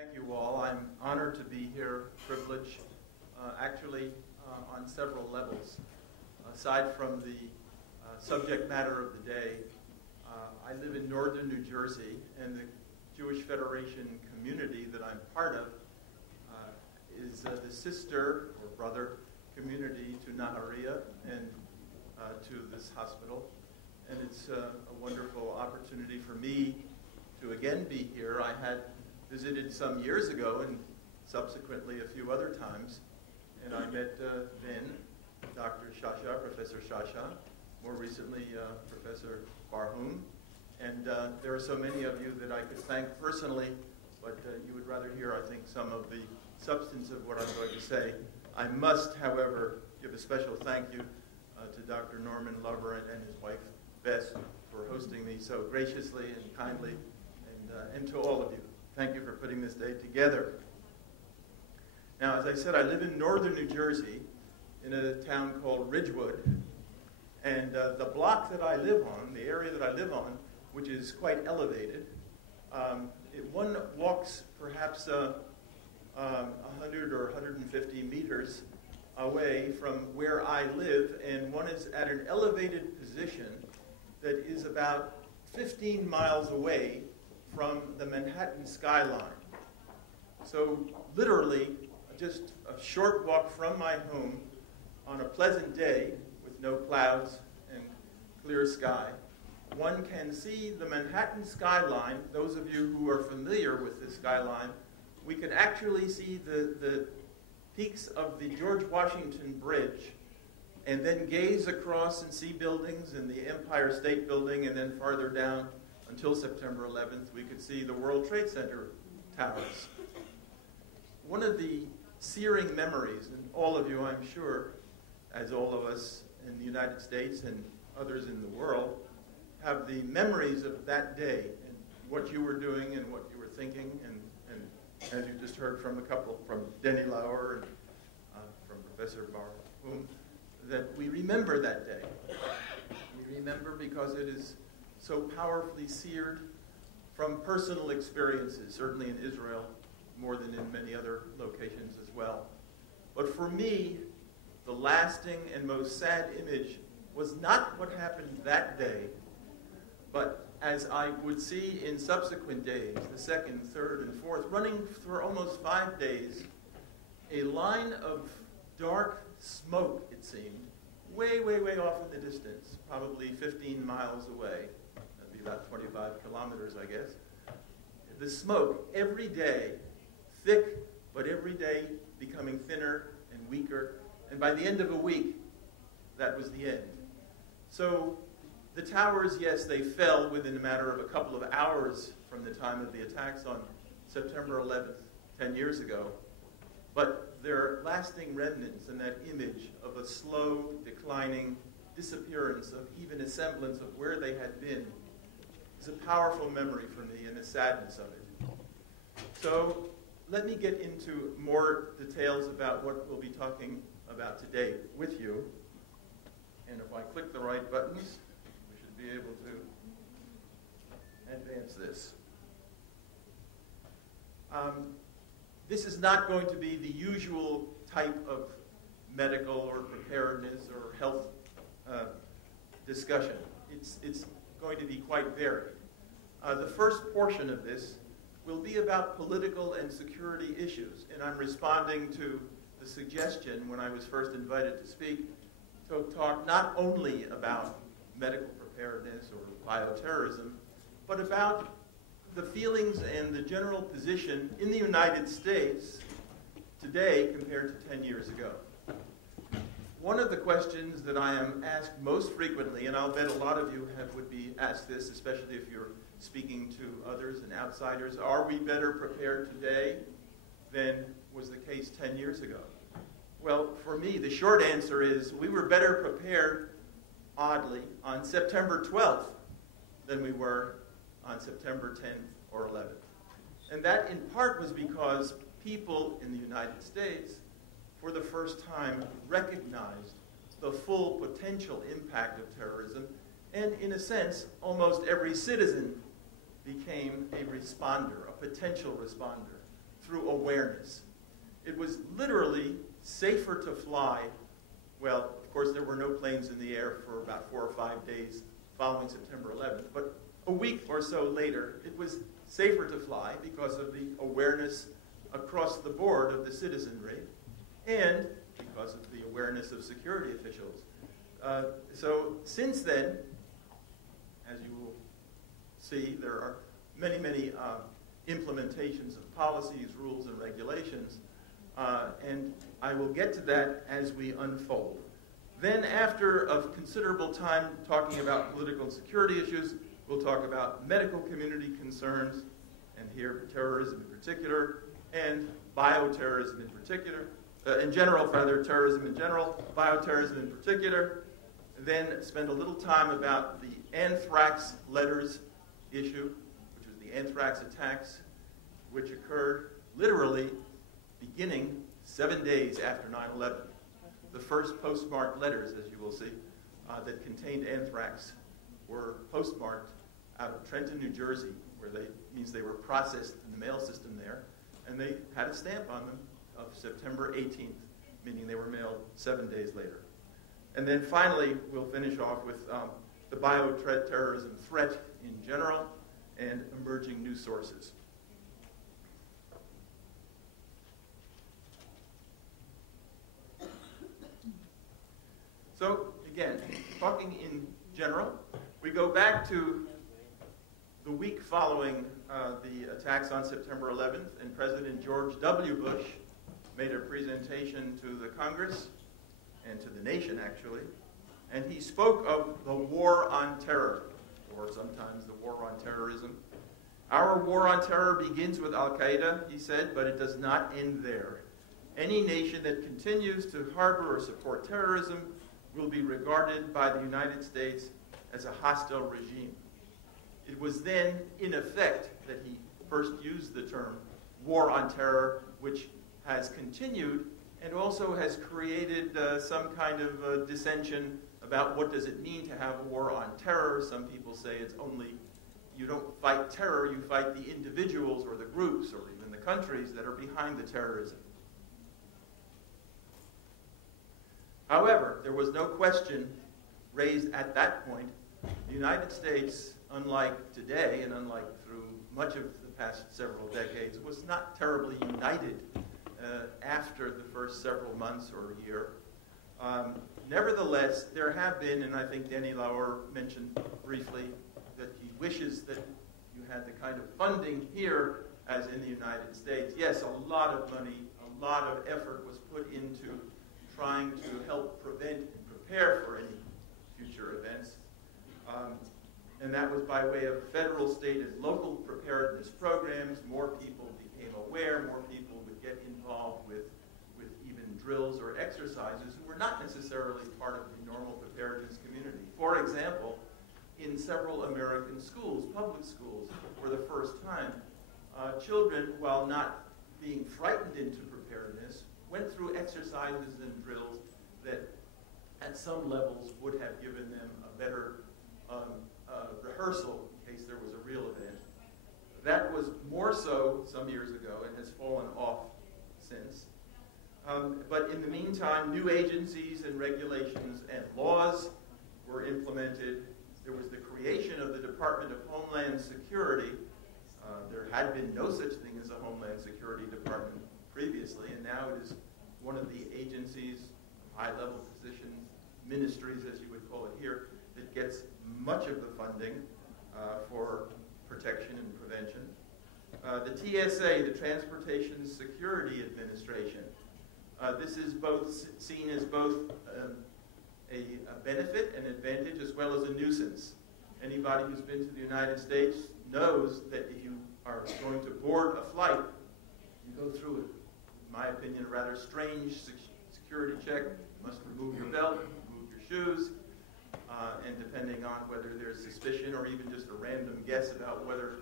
Thank you all. I'm honored to be here, privileged, actually on several levels. Aside from the subject matter of the day, I live in northern New Jersey, and the Jewish Federation community that I'm part of is the sister or brother community to Nahariya and to this hospital. And it's a wonderful opportunity for me to again be here. I had visited some years ago and subsequently a few other times, and I met then Dr. Shasha, Professor Shasha, more recently Professor Barhum, and there are so many of you that I could thank personally, but you would rather hear, I think, some of the substance of what I'm going to say. I must, however, give a special thank you to Dr. Norman Lover and his wife Bess for hosting me so graciously and kindly, and to all of you. Thank you for putting this day together. Now, as I said, I live in northern New Jersey in a town called Ridgewood, and the block that I live on, the area that I live on, which is quite elevated, one walks perhaps 100 or 150 meters away from where I live, and one is at an elevated position that is about 15 miles away from the Manhattan skyline. So literally, just a short walk from my home on a pleasant day with no clouds and clear sky, one can see the Manhattan skyline. Those of you who are familiar with the skyline, we can actually see the peaks of the George Washington Bridge and then gaze across and see buildings and the Empire State Building, and then farther down until September 11th, we could see the World Trade Center towers. One of the searing memories, and all of you, I'm sure, as all of us in the United States and others in the world, have the memories of that day and what you were doing and what you were thinking, and as you just heard from a couple, from Denny Lauer and from Professor Barhum, that we remember that day. We remember because it is so powerfully seared from personal experiences, certainly in Israel, more than in many other locations as well. But for me, the lasting and most sad image was not what happened that day, but as I would see in subsequent days, the second, third, and fourth, running for almost 5 days, a line of dark smoke, it seemed, way, way, way off in the distance, probably 15 miles away. That'd be about 25 kilometers, I guess. The smoke, every day, thick, but every day becoming thinner and weaker. And by the end of a week, that was the end. So the towers, yes, they fell within a matter of a couple of hours from the time of the attacks on September 11th, 10 years ago. But their lasting remnants and that image of a slow, declining disappearance of even a semblance of where they had been is a powerful memory for me, and the sadness of it. So let me get into more details about what we'll be talking about today with you. And if I click the right buttons, we should be able to advance this. This is not going to be the usual type of medical or preparedness or health discussion. It's going to be quite varied. The first portion of this will be about political and security issues, and I'm responding to the suggestion when I was first invited to speak to talk not only about medical preparedness or bioterrorism, but about the feelings and the general position in the United States today compared to 10 years ago. One of the questions that I am asked most frequently, and I'll bet a lot of you would be asked this, especially if you're speaking to others and outsiders, are we better prepared today than was the case 10 years ago? Well, for me, the short answer is we were better prepared, oddly, on September 12th than we were on September 10th or 11th. And that in part was because people in the United States, for the first time, recognized the full potential impact of terrorism, and in a sense, almost every citizen became a responder, a potential responder. through awareness. It was literally safer to fly. Well, of course, there were no planes in the air for about 4 or 5 days following September 11th, but a week or so later, it was safer to fly because of the awareness across the board of the citizenry and because of the awareness of security officials. So since then, as you will see, there are many, many implementations of policies, rules, and regulations, and I will get to that as we unfold. Then, after a considerable time talking about political and security issues, we'll talk about medical community concerns, and here terrorism in particular, and bioterrorism in particular, terrorism in general, bioterrorism in particular. Then spend a little time about the anthrax letters issue, which was the anthrax attacks, which occurred literally beginning 7 days after 9/11. The first postmarked letters, as you will see, that contained anthrax were postmarked out of Trenton, New Jersey, where means they were processed in the mail system there, and they had a stamp on them of September 18th, meaning they were mailed 7 days later. And then finally, we'll finish off with the bioterrorism threat in general and emerging news sources. So again, talking in general, we go back to the week following the attacks on September 11th, and President George W. Bush made a presentation to the Congress and to the nation, actually, and he spoke of the war on terror, or sometimes the war on terrorism. Our war on terror begins with Al-Qaeda, he said, but it does not end there. Any nation that continues to harbor or support terrorism will be regarded by the United States as a hostile regime. It was then, in effect, that he first used the term war on terror, which has continued and also has created some kind of dissension about what does it mean to have a war on terror. Some people say it's only, you don't fight terror, you fight the individuals or the groups or even the countries that are behind the terrorism. However, there was no question raised at that point. The United States, unlike today and unlike through much of the past several decades, was not terribly united after the first several months or a year. Nevertheless, there have been, and I think Danny Lauer mentioned briefly, that he wishes that you had the kind of funding here as in the United States. Yes, a lot of money, a lot of effort was put into trying to help prevent and prepare for any future events. And that was by way of federal, state, and local preparedness programs. More people became aware, more people would get involved with even drills or exercises who were not necessarily part of the normal preparedness community. For example, in several American schools, public schools, for the first time, children, while not being frightened into preparedness, went through exercises and drills that at some levels would have given them a better rehearsal in case there was a real event. That was more so some years ago and has fallen off since. But in the meantime, new agencies and regulations and laws were implemented. There was the creation of the Department of Homeland Security. There had been no such thing as a Homeland Security Department previously, and now it is one of the agencies, high-level positions, ministries, as you would call it here, that gets much of the funding for protection and prevention. The TSA, the Transportation Security Administration. This is both seen as both a benefit, an advantage, as well as a nuisance. Anybody who's been to the United States knows that if you are going to board a flight, you go through it. In my opinion, a rather strange security check. You must remove your belt, remove your shoes, and depending on whether there's suspicion or even just a random guess about whether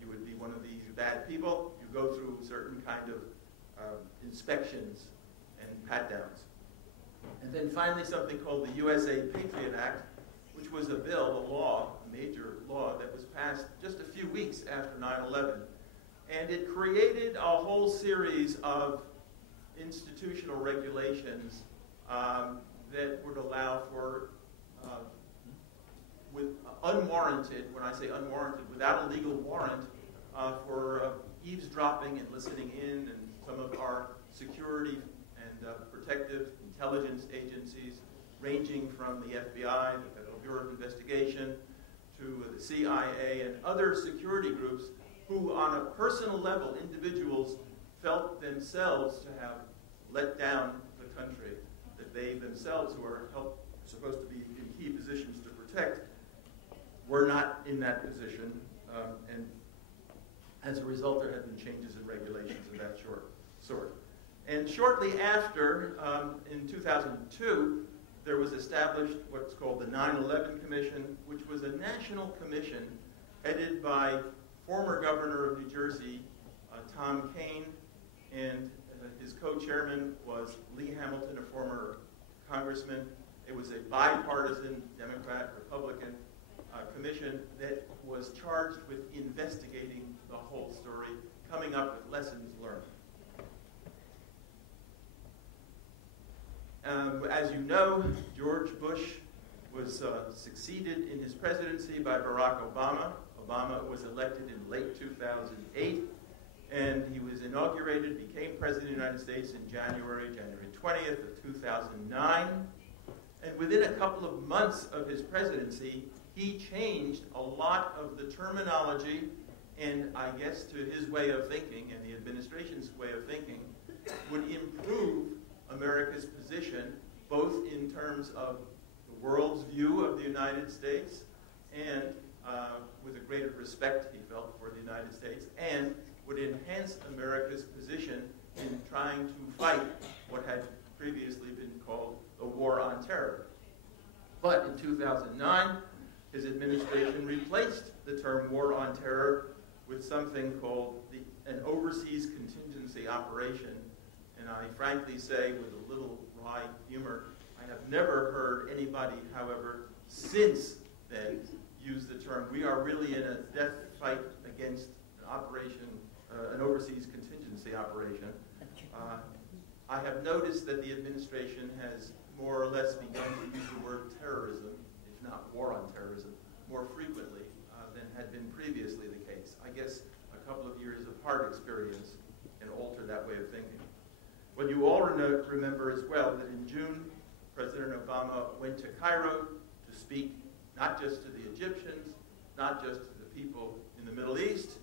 you would be one of these bad people, you go through certain kind of inspections and pat-downs. And then finally something called the USA Patriot Act, which was a bill, a law, a major law that was passed just a few weeks after 9/11. And it created a whole series of institutional regulations that would allow for with unwarranted, when I say unwarranted, without a legal warrant, for eavesdropping and listening in, and some of our security and protective intelligence agencies, ranging from the FBI, the Federal Bureau of Investigation, to the CIA and other security groups who, on a personal level, individuals felt themselves to have let down the country that they themselves, who are supposed to be in key positions to protect, were not in that position, and as a result, there have been changes in regulations of that sort. And shortly after, in 2002, there was established what's called the 9/11 Commission, which was a national commission headed by former governor of New Jersey, Tom Kean, and his co-chairman was Lee Hamilton, a former congressman. It was a bipartisan Democrat, Republican commission that was charged with investigating the whole story, coming up with lessons learned. As you know, George Bush was succeeded in his presidency by Barack Obama. Obama was elected in late 2008, and he was inaugurated, became President of the United States in January 20th of 2009. And within a couple of months of his presidency, he changed a lot of the terminology, and I guess to his way of thinking and the administration's way of thinking, would improve America's position, both in terms of the world's view of the United States and with a greater respect he felt for the United States, and would enhance America's position in trying to fight what had previously been called the War on Terror. But in 2009, his administration replaced the term War on Terror with something called an overseas contingency operation. And I frankly say, with a little wry humor, I have never heard anybody, however, since then use the term. We are really in a death fight against an operation, an overseas contingency operation. I have noticed that the administration has more or less begun to use the word terrorism, if not war on terrorism, more frequently than had been previously the case. I guess a couple of years of hard experience can alter that way of thinking. But you all remember as well that in June, President Obama went to Cairo to speak not just to the Egyptians, not just to the people in the Middle East,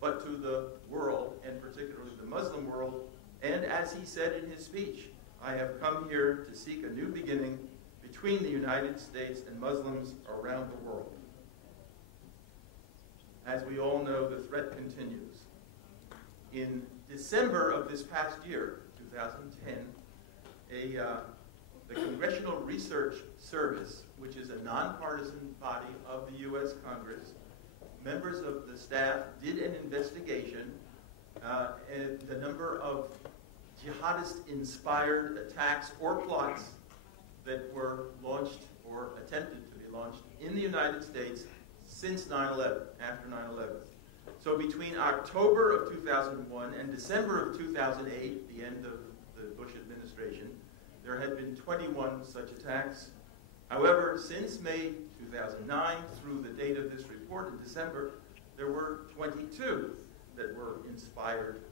but to the world, and particularly the Muslim world. And as he said in his speech, I have come here to seek a new beginning between the United States and Muslims around the world. As we all know, the threat continues. In December of this past year, 2010, the Congressional Research Service, which is a nonpartisan body of the U.S. Congress, members of the staff did an investigation and the number of jihadist-inspired attacks or plots that were launched or attempted to be launched in the United States since 9/11, after 9/11. So between October of 2001 and December of 2008, the end of the Bush administration, there had been 21 such attacks. However, since May 2009 through the date of this report in December, there were 22 that were inspired